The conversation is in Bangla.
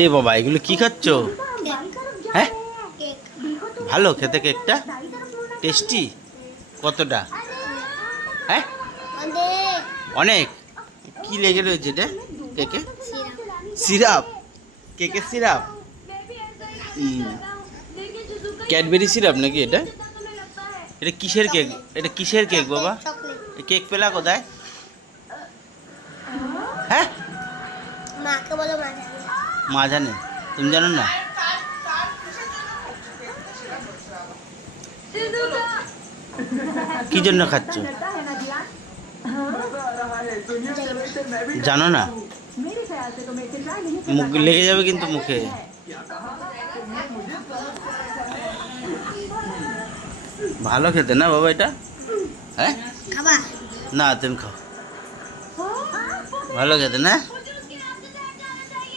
এ বাবা, এগুলো কি খাচ্ছ? হ্যাঁ, কেক। ভালো খেতে কেকটা? টেস্টি? কতটা? হ্যাঁ, অনেক। অনেক। কি লেগে রয়েছে এটা কেকে? সিরাপ। সিরাপ? কেকের সিরাপ? ক্যাডবেরি সিরাপ নাকি এটা? এটা কিসের কেক? এটা কিসের কেক বাবা? চকলেট। কেক পেলা কোথায়? হ্যাঁ, মাকে বলো মা জানে। মা জানে, তুমি জানো না? কি জন্য খাচ্ছ? জানো না? মুখ লেগে যাবে কিন্তু মুখে। ভালো খেতে না বাবা এটা? হ্যাঁ, খাবা? না তুমি খাও। ভালো খেতে না?